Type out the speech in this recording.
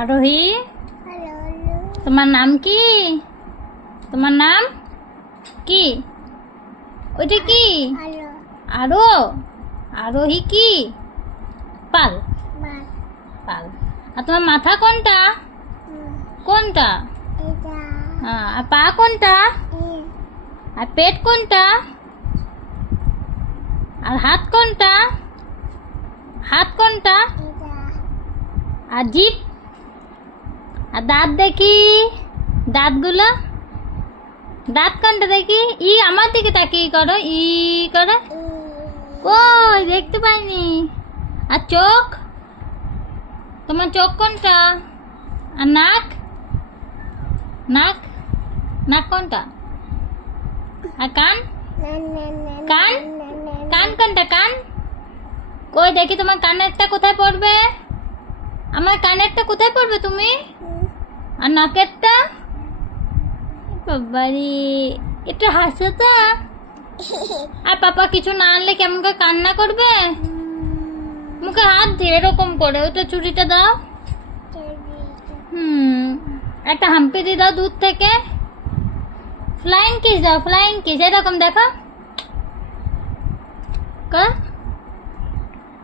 আরোহী, তোমার নাম কি? তোমার নাম কি? ওইটা কি? আরো। আরোহী কি? পাল। পাল। আর তোমার মাথা কোনটা? কোনটা? আর পা কোনটা? আর পেট কোনটা? আর হাত কোনটা? হাত কোনটা? আর জিভ? আর দাঁত দেখি, দাঁতগুলো, দাঁত কোনটা দেখি? আমার দিকে তাকিয়ে করো, করো। ওই দেখতে পাইনি। আর চোখ? তোমার চোখ কোনটা? আর নাক? নাক? নাক কোনটা? আর কান? কান? কান কোনটা? কান কই দেখি, তোমার কানেরটা কোথায় পড়বে? আমার কানেরটা কোথায় পড়বে তুমি? আর নাকেরটা? বাবারি, এটা হাসে তো। আর পাপা কিছু না আনলে কেমন করে কান্না করবে? মুখে হাত দিয়ে এরকম করে। ওটা চুড়িটা দাও। একটা হাম্পি দিয়ে দাও দুধ থেকে। ফ্লাইং কিস দাও, ফ্লাইং কিস। এরকম দেখো।